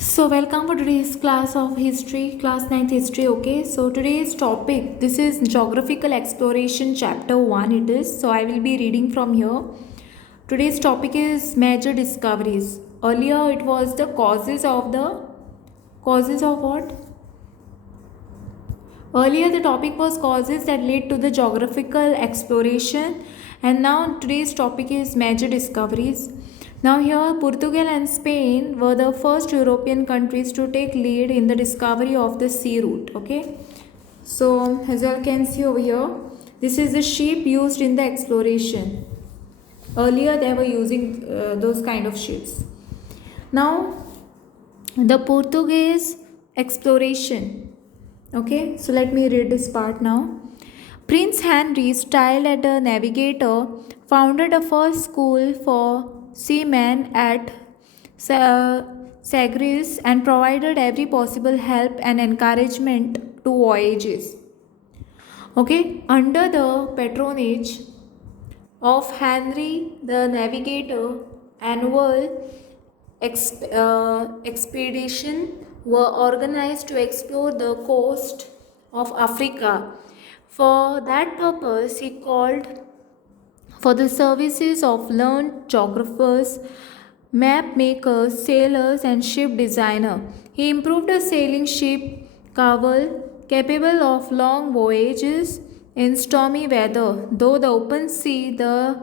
So welcome for today's class of history, class ninth history. Okay, so today's topic, this is geographical exploration chapter 1 it is. So I will be reading from here. Today's topic is major discoveries. Earlier it was the causes of what? Earlier the topic was causes that led to the geographical exploration, and now today's topic is major discoveries. Now here Portugal and Spain were the first European countries to take lead in the discovery of the sea route. Okay, so as you all can see over here, this is the ship used in the exploration. Earlier they were using those kind of ships. Now the Portuguese exploration. Okay, so let me read this part now. Prince Henry, styled as a navigator, founded a first school for seamen at Sagres and provided every possible help and encouragement to voyages. Okay, under the patronage of Henry the Navigator, annual expedition were organized to explore the coast of Africa. For that purpose, he called for the services of learned geographers, map makers, sailors, and ship designer. He improved a sailing ship Cavall capable of long voyages in stormy weather. Though the open sea, the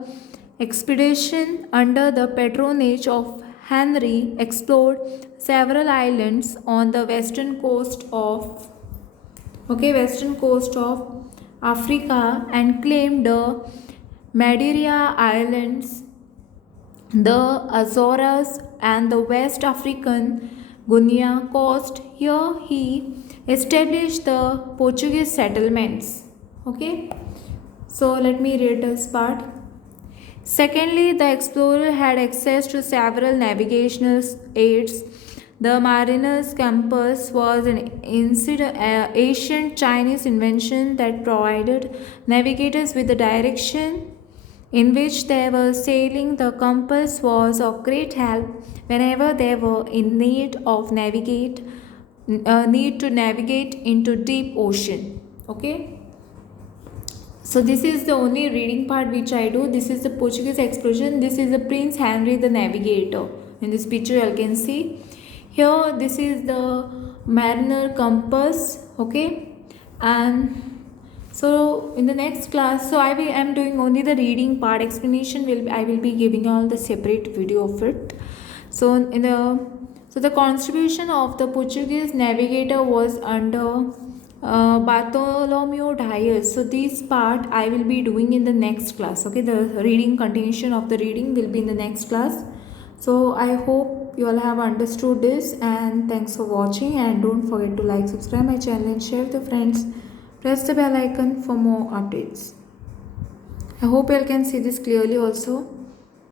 expedition under the patronage of Henry explored several islands on the western coast of Africa and claimed the Madeira Islands, the Azores, and the West African Guinea coast. Here he established the Portuguese settlements. Okay, so let me read this part. Secondly, the explorer had access to several navigational aids. The mariner's compass was an ancient Chinese invention that provided navigators with the direction in which they were sailing. The compass was of great help whenever they were in need to navigate into deep ocean. Okay. So this is the only reading part which I do. This is the Portuguese exploration. This is the Prince Henry the Navigator. In this picture you can see. Here this is the mariner compass. Okay. And so in the next class, so I am doing only the reading part. Explanation I will be giving all the separate video of it. So the contribution of the Portuguese navigator was under Bartholomew Dias. So this part I will be doing in the next class. Okay, the reading continuation of the reading will be in the next class. So I hope you all have understood this, and thanks for watching, and don't forget to like, subscribe my channel and share with your friends. Press the bell icon for more updates. I hope you all can see this clearly also.